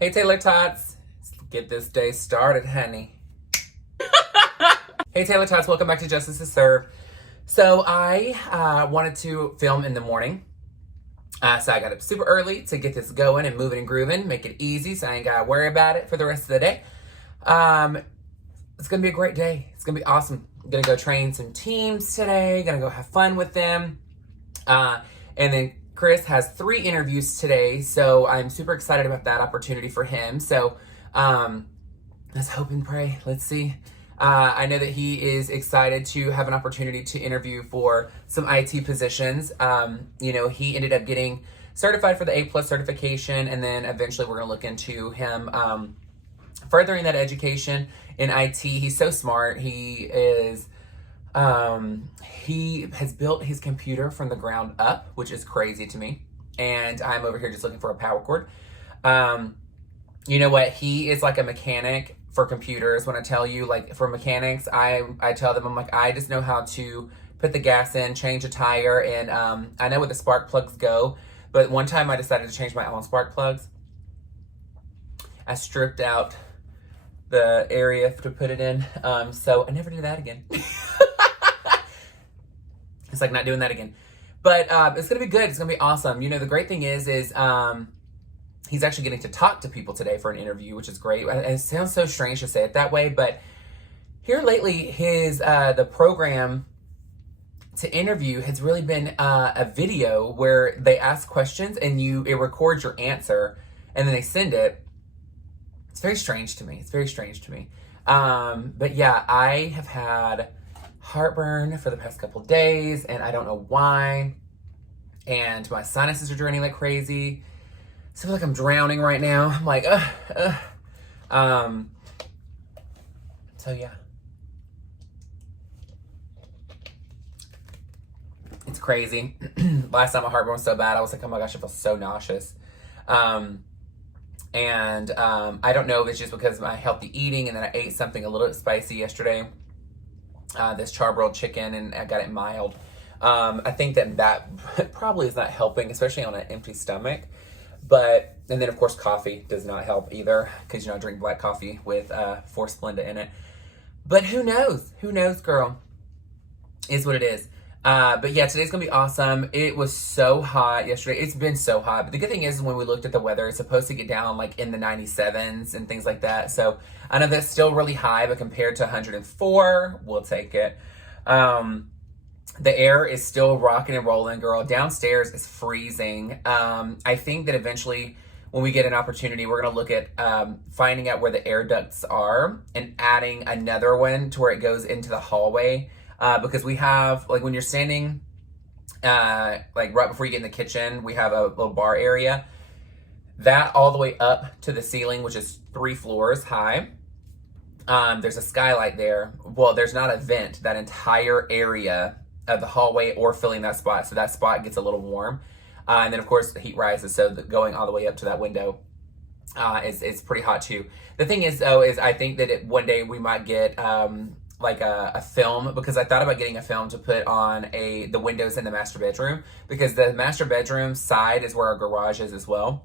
Hey Taylor-tots, let's get this day started, honey. Hey Taylor-tots, welcome back to Justice is Served. So I wanted to film in the morning. So I got up super early to get this going and moving and grooving, make it easy so I ain't gotta worry about it for the rest of the day. It's gonna be a great day. It's gonna be awesome. I'm gonna go train some teams today, gonna go have fun with them. And then Chris has 3 interviews today, so I'm super excited about that opportunity for him. So let's hope and pray. Let's see. I know that he is excited to have an opportunity to interview for some IT positions. He ended up getting certified for the A+ certification, and then eventually we're going to look into him furthering that education in IT. He's so smart. He has built his computer from the ground up, which is crazy to me. And I'm over here just looking for a power cord. You know what? He is like a mechanic for computers. When I tell you, like, for mechanics, I tell them, I'm like, I just know how to put the gas in, change a tire, and I know where the spark plugs go. But one time I decided to change my own spark plugs. I stripped out the area to put it in. So I never do that again. It's like not doing that again. But it's going to be good. It's going to be awesome. The great thing is he's actually getting to talk to people today for an interview, which is great. It sounds so strange to say it that way, but here lately, the program to interview has really been a video where they ask questions and it records your answer, and then they send it. It's very strange to me. But yeah, I have had heartburn for the past couple days, and I don't know why. And my sinuses are draining like crazy. So I feel like I'm drowning right now. I'm like, So yeah. It's crazy. Last time my heartburn was so bad, I was like, oh my gosh, I feel so nauseous. I don't know if it's just because of my healthy eating, and then I ate something a little bit spicy yesterday. This charbroiled chicken, and I got it mild. I think that probably is not helping, especially on an empty stomach. And then of course coffee does not help either, because I drink black coffee with 4 Splenda in it. But who knows? Who knows, girl? Is what it is. But yeah, today's gonna be awesome. It was so hot yesterday. It's been so hot. But the good thing is, when we looked at the weather, it's supposed to get down like in the 97s and things like that. So I know that's still really high, but compared to 104, we'll take it. The air is still rocking and rolling, girl. Downstairs is freezing. I think that eventually, when we get an opportunity, we're going to look at finding out where the air ducts are and adding another one to where it goes into the hallway. Because we have, like, when you're standing, like right before you get in the kitchen, we have a little bar area. That all the way up to the ceiling, which is 3 floors high. There's a skylight there. Well, there's not a vent. That entire area of the hallway or filling that spot, so that spot gets a little warm, and then of course the heat rises, so going all the way up to that window is pretty hot too. The thing is, though, is I think that one day we might get like a film, because I thought about getting a film to put on the windows in the master bedroom, because the master bedroom side is where our garage is as well,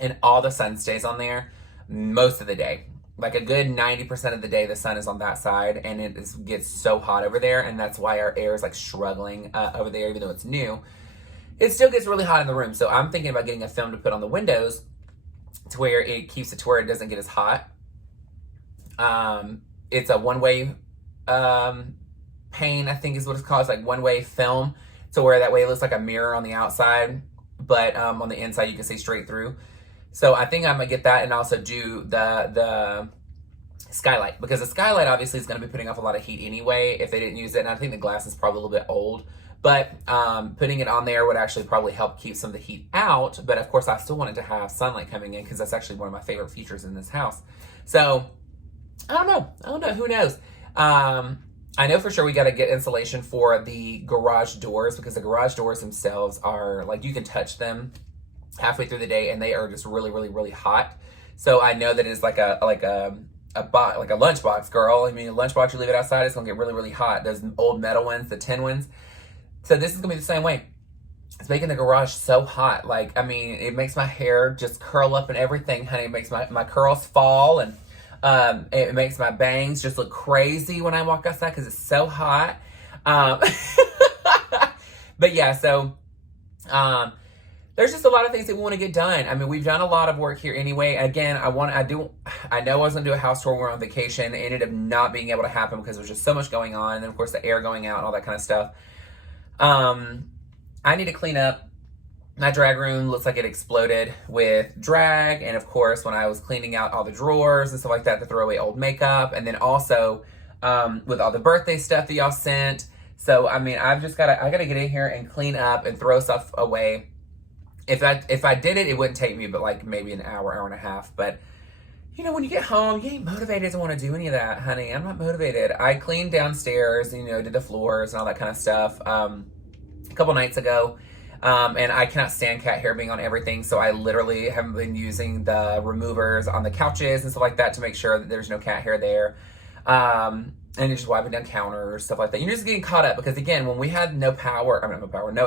and all the sun stays on there most of the day. Like a good 90% of the day, the sun is on that side, and it gets so hot over there, and that's why our air is like struggling over there, even though it's new. It still gets really hot in the room, so I'm thinking about getting a film to put on the windows to where it keeps it to where it doesn't get as hot. It's a one-way pane, I think is what it's called. It's like one-way film, to where that way it looks like a mirror on the outside, but on the inside you can see straight through. So I think I'm gonna get that, and also do the skylight, because the skylight obviously is gonna be putting off a lot of heat anyway if they didn't use it, and I think the glass is probably a little bit old. But putting it on there would actually probably help keep some of the heat out. But of course, I still wanted to have sunlight coming in, because that's actually one of my favorite features in this house. So I don't know. Who knows? I know for sure we got to get insulation for the garage doors, because the garage doors themselves are like, you can touch them halfway through the day and they are just really, really, really hot. So I know that it's like a lunchbox, girl. I mean, a lunchbox, you leave it outside, it's gonna get really, really hot. Those old metal ones, the tin ones. So this is gonna be the same way. It's making the garage so hot. Like, I mean, it makes my hair just curl up and everything, honey. It makes my curls fall, and it makes my bangs just look crazy when I walk outside because it's so hot. Um, but yeah, so there's just a lot of things that we want to get done. I mean, we've done a lot of work here anyway. Again, I know I was going to do a house tour when we were on vacation. It ended up not being able to happen because there was just so much going on. And then, of course, the air going out and all that kind of stuff. I need to clean up. My drag room looks like it exploded with drag. And, of course, when I was cleaning out all the drawers and stuff like that to throw away old makeup. And then also with all the birthday stuff that y'all sent. So, I mean, I got to get in here and clean up and throw stuff away. If I did it, it wouldn't take me but like maybe an hour and a half. But, you know, when you get home, you ain't motivated to want to do any of that, honey. I'm not motivated. I cleaned downstairs, you know, did the floors and all that kind of stuff a couple nights ago. And I cannot stand cat hair being on everything. So I literally have been using the removers on the couches and stuff like that to make sure that there's no cat hair there. And just wiping down counters, stuff like that. You're just getting caught up because, again, when we had no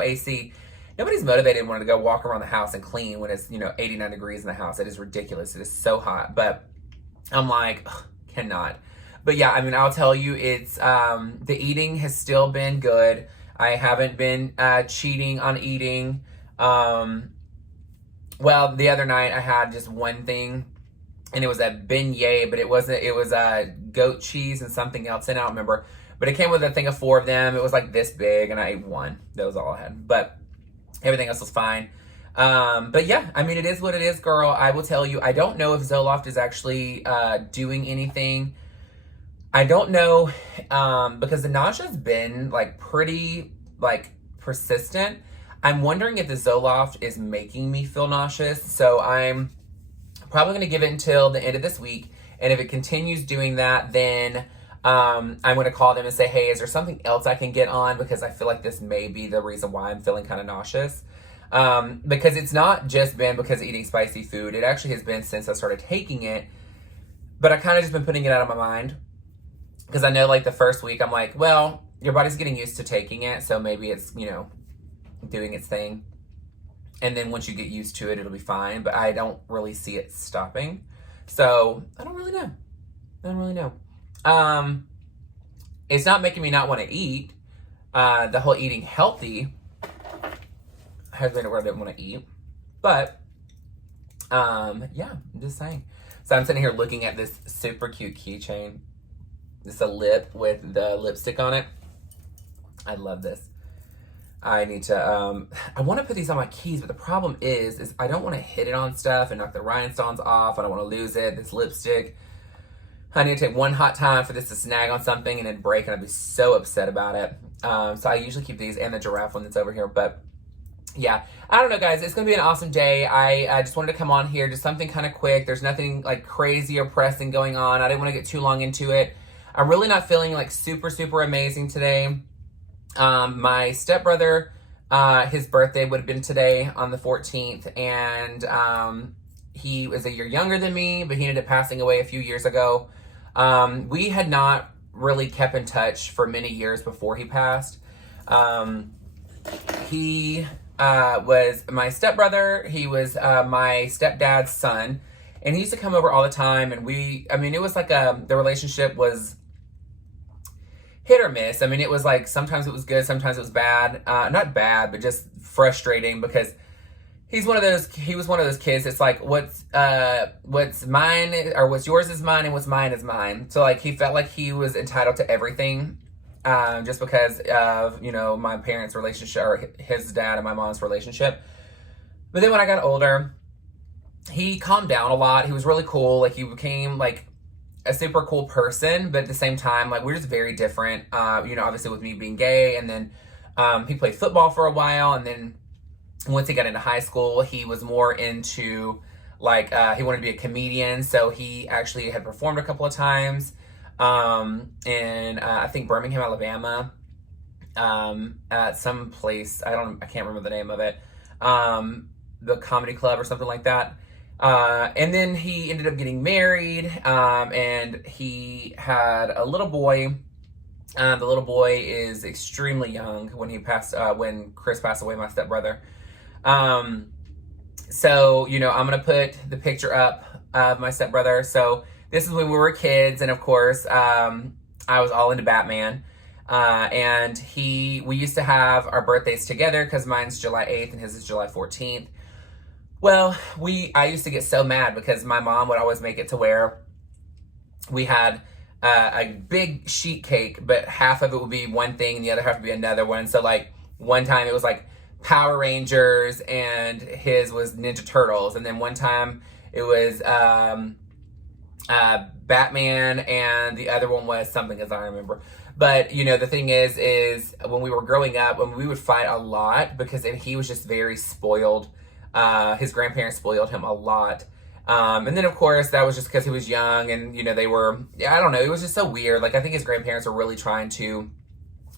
AC, nobody's motivated and wanted to go walk around the house and clean when it's, you know, 89 degrees in the house. It is ridiculous. It is so hot. But I'm like, ugh, cannot. But yeah, I mean, I'll tell you, it's the eating has still been good. I haven't been cheating on eating. Well, the other night I had just one thing, and it was a beignet, but it was goat cheese and something else, and I don't remember. But it came with a thing of 4 of them. It was like this big, and I ate one. That was all I had. But everything else was fine. But yeah, I mean, it is what it is, girl. I will tell you, I don't know if Zoloft is actually doing anything. I don't know, because the nausea's been like pretty like persistent. I'm wondering if the Zoloft is making me feel nauseous. So I'm probably going to give it until the end of this week. And if it continues doing that, then I'm going to call them and say, hey, is there something else I can get on? Because I feel like this may be the reason why I'm feeling kind of nauseous. Because it's not just been because of eating spicy food. It actually has been since I started taking it. But I kind of just been putting it out of my mind. Because I know, like, the first week, I'm like, well, your body's getting used to taking it. So maybe it's, you know, doing its thing. And then once you get used to it, it'll be fine. But I don't really see it stopping. So I don't really know. It's not making me not want to eat. The whole eating healthy has been where I didn't want to eat. But, yeah, I'm just saying. So I'm sitting here looking at this super cute keychain. It's a lip with the lipstick on it. I love this. I need to, I want to put these on my keys, but the problem is I don't want to hit it on stuff and knock the rhinestones off. I don't want to lose it. This lipstick. I need to take one hot time for this to snag on something and then break, and I'd be so upset about it. So I usually keep these and the giraffe one that's over here. But yeah, I don't know, guys. It's going to be an awesome day. I just wanted to come on here, just something kind of quick. There's nothing like crazy or pressing going on. I didn't want to get too long into it. I'm really not feeling like super, super amazing today. My stepbrother, his birthday would have been today on the 14th, and he was a year younger than me, but he ended up passing away a few years ago. We had not really kept in touch for many years before he passed. He was my stepbrother. He was my stepdad's son, and he used to come over all the time, and it was like the relationship was hit or miss. I mean, it was like sometimes it was good, sometimes it was bad. Not bad, but just frustrating because he was one of those kids. It's like what's mine or what's yours is mine and what's mine is mine. So like he felt like he was entitled to everything, just because of, you know, my parents' relationship or his dad and my mom's relationship. But then when I got older, he calmed down a lot. He was really cool. Like he became like a super cool person, but at the same time, like we're just very different. You know, obviously with me being gay, and then he played football for a while, and then once he got into high school, he was more into like he wanted to be a comedian, so he actually had performed a couple of times in I think Birmingham, Alabama, at some place. I can't remember the name of it, the comedy club or something like that. And then he ended up getting married, and he had a little boy, The little boy is extremely young when Chris passed away, my stepbrother. So, I'm going to put the picture up of my stepbrother. So this is when we were kids. And of course, I was all into Batman. And we used to have our birthdays together because mine's July 8th and his is July 14th. Well, I used to get so mad because my mom would always make it to where we had a big sheet cake, but half of it would be one thing and the other half would be another one. So like one time it was like Power Rangers and his was Ninja Turtles. And then one time it was Batman and the other one was something as I remember. But, the thing is when we were growing up, when we would fight a lot because he was just very spoiled. His grandparents spoiled him a lot. And then, of course, that was just because he was young and, they were, I don't know, it was just so weird. Like, I think his grandparents were really trying to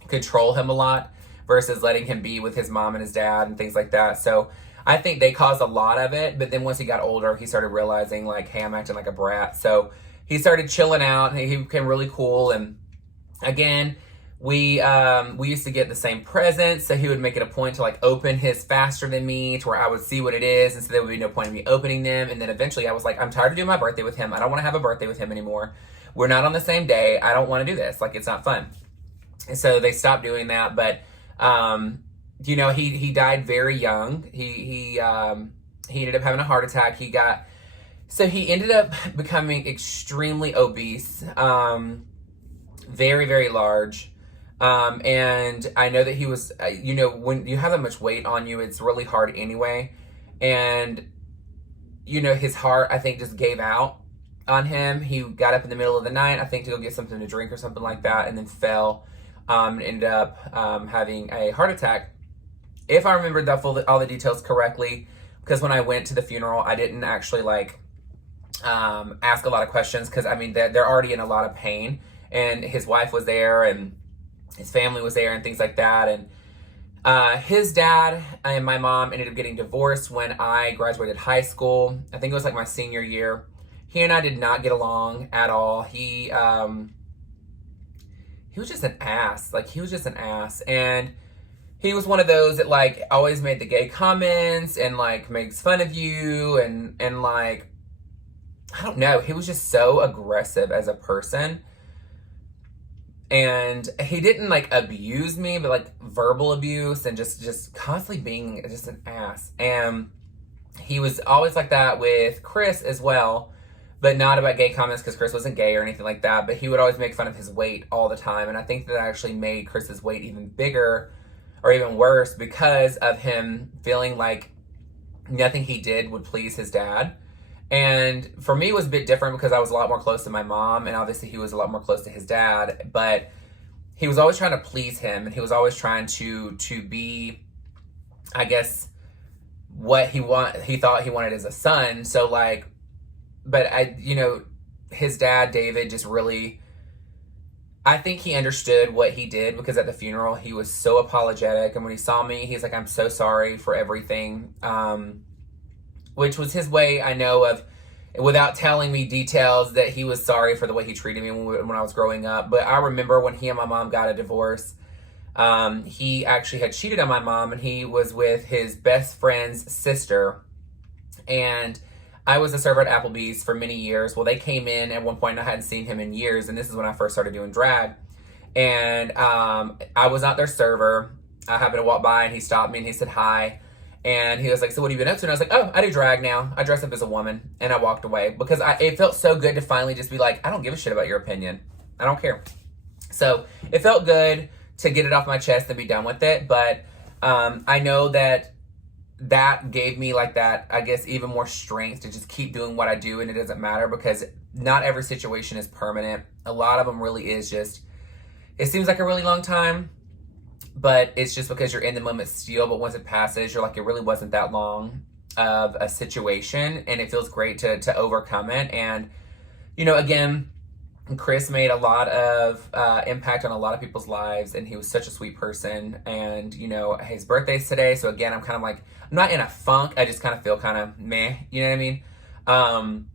control him a lot versus letting him be with his mom and his dad and things like that. So I think they caused a lot of it. But then once he got older, he started realizing, like, hey, I'm acting like a brat. So he started chilling out and he became really cool. And again, we used to get the same presents, so he would make it a point to like open his faster than me to where I would see what it is, and so there would be no point in me opening them. And then eventually I was like, I'm tired of doing my birthday with him. I don't want to have a birthday with him anymore. We're not on the same day. I don't want to do this. Like, it's not fun. And so they stopped doing that. But he died very young. He ended up having a heart attack. He ended up becoming extremely obese, very, very large. And I know that he was, when you have that much weight on you, it's really hard anyway. And, his heart, I think, just gave out on him. He got up in the middle of the night, I think, to go get something to drink or something like that, and then fell, and ended up having a heart attack. If I remembered all the details correctly, because when I went to the funeral, I didn't actually, ask a lot of questions, because, they're already in a lot of pain. And his wife was there, and his family was there and things like that. And his dad and my mom ended up getting divorced when I graduated high school. I think it was like my senior year. He and I did not get along at all. He was just an ass. Like, he was just an ass. And he was one of those that like always made the gay comments and like makes fun of you and like, I don't know. He was just so aggressive as a person. And he didn't like abuse me, but like verbal abuse and just constantly being just an ass. And he was always like that with Chris as well, but not about gay comments because Chris wasn't gay or anything like that. But he would always make fun of his weight all the time. And I think that actually made Chris's weight even bigger or even worse because of him feeling like nothing he did would please his dad. And for me, it was a bit different because I was a lot more close to my mom, and obviously he was a lot more close to his dad, but he was always trying to please him, and he was always trying to be, I guess, what he thought he wanted as a son. So like, but his dad, David, just really, I think he understood what he did because at the funeral, he was so apologetic. And when he saw me, he's like, I'm so sorry for everything. Which was his way, I know, of, without telling me details, that he was sorry for the way he treated me when I was growing up. But I remember when he and my mom got a divorce, he actually had cheated on my mom, and he was with his best friend's sister. And I was a server at Applebee's for many years. Well, they came in at one point, and I hadn't seen him in years, and this is when I first started doing drag. And I was not their server. I happened to walk by, and he stopped me, and he said hi. And he was like, so what have you been up to? And I was like, oh, I do drag now. I dress up as a woman. And I walked away because it felt so good to finally just be like, I don't give a shit about your opinion. I don't care. So it felt good to get it off my chest and be done with it. But I know that gave me like that, I guess, even more strength to just keep doing what I do. And it doesn't matter because not every situation is permanent. A lot of them really is just, it seems like a really long time. But it's just because you're in the moment still. But once it passes, you're like, it really wasn't that long of a situation. And it feels great to overcome it. And, again, Chris made a lot of impact on a lot of people's lives. And he was such a sweet person. And, his birthday's today. So, again, I'm kind of like, I'm not in a funk. I just kind of feel kind of meh. You know what I mean?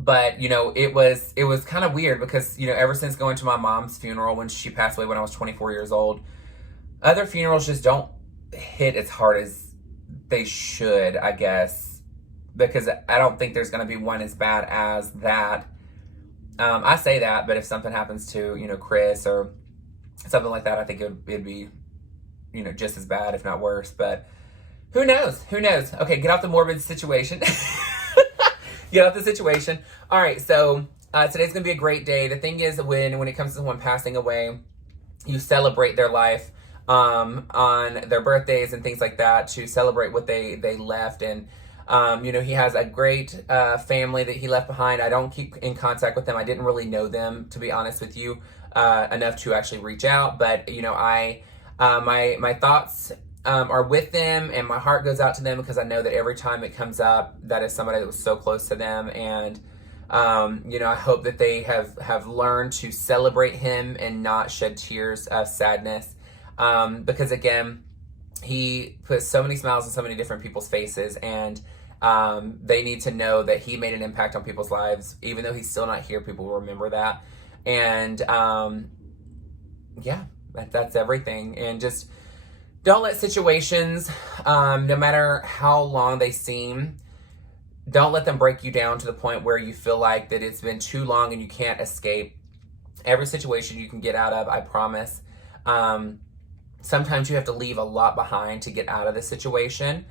But, you know, it was kind of weird because, you know, ever since going to my mom's funeral when she passed away when I was 24 years old, other funerals just don't hit as hard as they should, I guess, because I don't think there's going to be one as bad as that. I say that, but if something happens to, you know, Chris or something like that, I think it'd be, you know, just as bad, if not worse. But who knows? Who knows? Okay, get off the morbid situation. Get off the situation. All right, so today's going to be a great day. The thing is, when it comes to someone passing away, you celebrate their life on their birthdays and things like that to celebrate what they left. And you know, he has a great family that he left behind. I don't keep in contact with them. I didn't really know them, to be honest with you, enough to actually reach out. But you know, my thoughts are with them, and my heart goes out to them because I know that every time it comes up, that is somebody that was so close to them. And you know, I hope that they have learned to celebrate him and not shed tears of sadness, because again, he put so many smiles on so many different people's faces, and they need to know that he made an impact on people's lives. Even though he's still not here, people will remember that. And yeah, that's everything. And just don't let situations, no matter how long they seem, don't let them break you down to the point where you feel like that it's been too long and you can't escape. Every situation you can get out of, I promise. Sometimes you have to leave a lot behind to get out of the situation.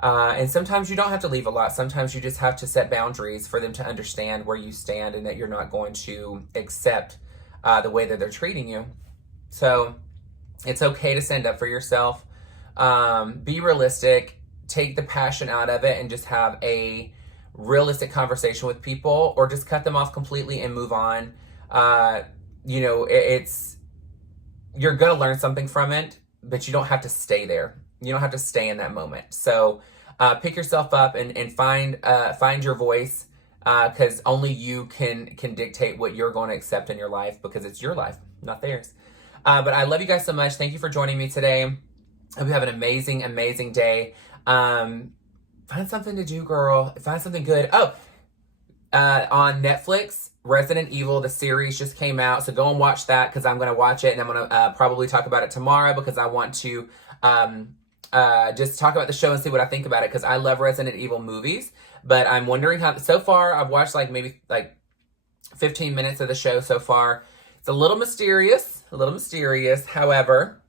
And sometimes you don't have to leave a lot. Sometimes you just have to set boundaries for them to understand where you stand and that you're not going to accept the way that they're treating you. So it's okay to stand up for yourself. Be realistic. Take the passion out of it and just have a realistic conversation with people, or just cut them off completely and move on. You know, you're going to learn something from it, but you don't have to stay there. You don't have to stay in that moment. So pick yourself up and find your voice, because only you can dictate what you're going to accept in your life, because it's your life, not theirs. But I love you guys so much. Thank you for joining me today. I hope you have an amazing, amazing day. Find something to do, girl. Find something good. Oh, on Netflix, Resident Evil, the series just came out. So go and watch that, because I'm going to watch it, and I'm going to probably talk about it tomorrow, because I want to just talk about the show and see what I think about it, because I love Resident Evil movies. But I'm wondering how, so far, I've watched maybe 15 minutes of the show so far. It's a little mysterious. However,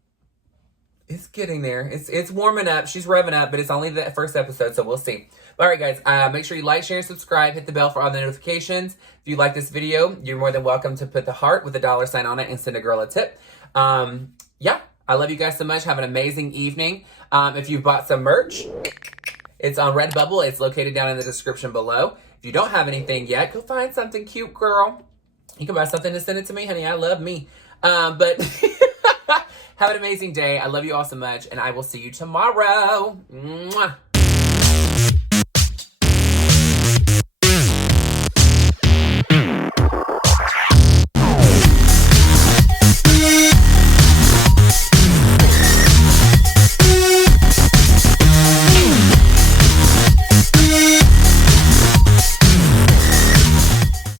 it's getting there. It's warming up. She's revving up, but it's only the first episode, so we'll see. All right, guys, make sure you like, share, and subscribe. Hit the bell for all the notifications. If you like this video, you're more than welcome to put the heart with a $sign on it and send a girl a tip. Yeah, I love you guys so much. Have an amazing evening. If you bought some merch, it's on Redbubble. It's located down in the description below. If you don't have anything yet, go find something cute, girl. You can buy something to send it to me, honey. I love me. But have an amazing day. I love you all so much, and I will see you tomorrow. Mwah.